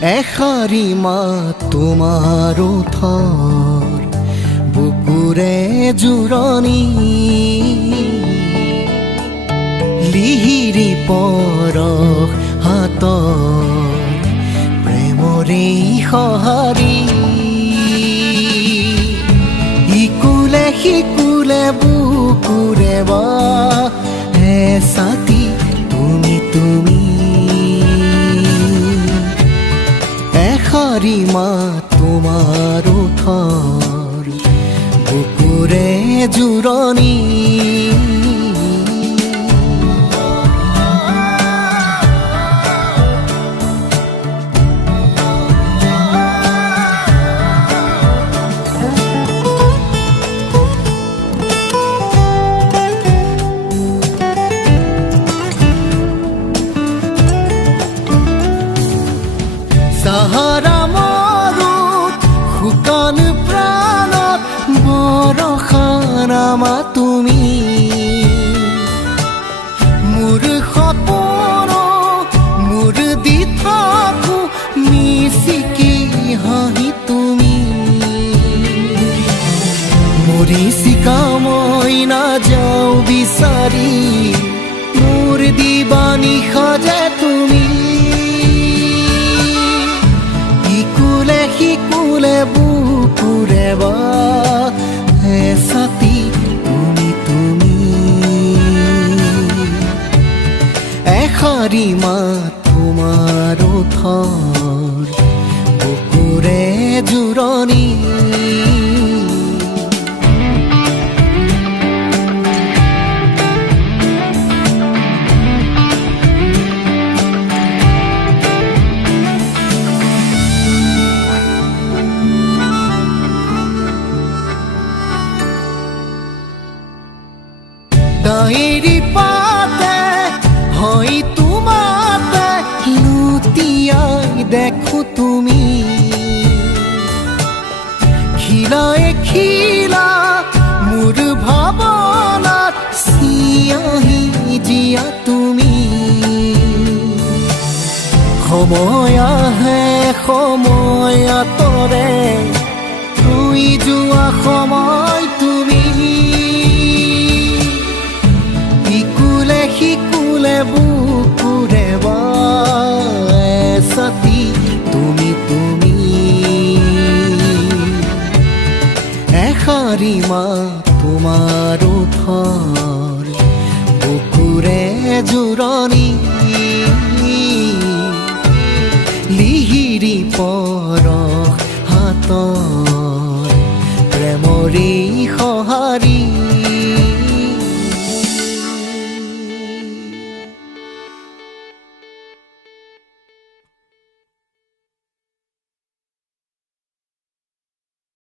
এষাৰি মাত তোমাৰ ওঠৰ বুকুৰে জোৰণি লিহিৰি পৰশ হাতৰ প্ৰেমৰে সঁহাৰি ইকুলে সিকুলে বুকুৰে এচাতি তুমি তুমি এষাৰি মাত তোমাৰ ওঠৰ বুকুৰে জোৰণি সাহাৰা মৰুত শুকান প্ৰাণত বৰষা নামা তুমি মোৰ সপোন মোৰ দি থাকো মিচিকি হাঁহি তুমি মৰিচিকা মই নাযাওঁ বিচাৰি মোৰ দিবানী সাজে তুমি সিকুলে বুকুৰে এচাতি তুমি তুমি এষাৰি মাত তোমাৰ ওঠৰ বুকুৰে জোৰণি ডায়েৰী পাতে হয় তোমাতে লুটিয়াই দেখো তুমি খিলাই খিলা মোৰ ভাৱনাত চিয়াহি জিয়া তুমি সময় আহে সময় আঁতৰে ৰৈ যোৱা সময় তুমি সিকুলে বুকুৰে এচাতি তুমি তুমি এষাৰি মাত তোমাৰ ওঠৰ বুকুৰে জোৰণি লিহিৰি পৰশ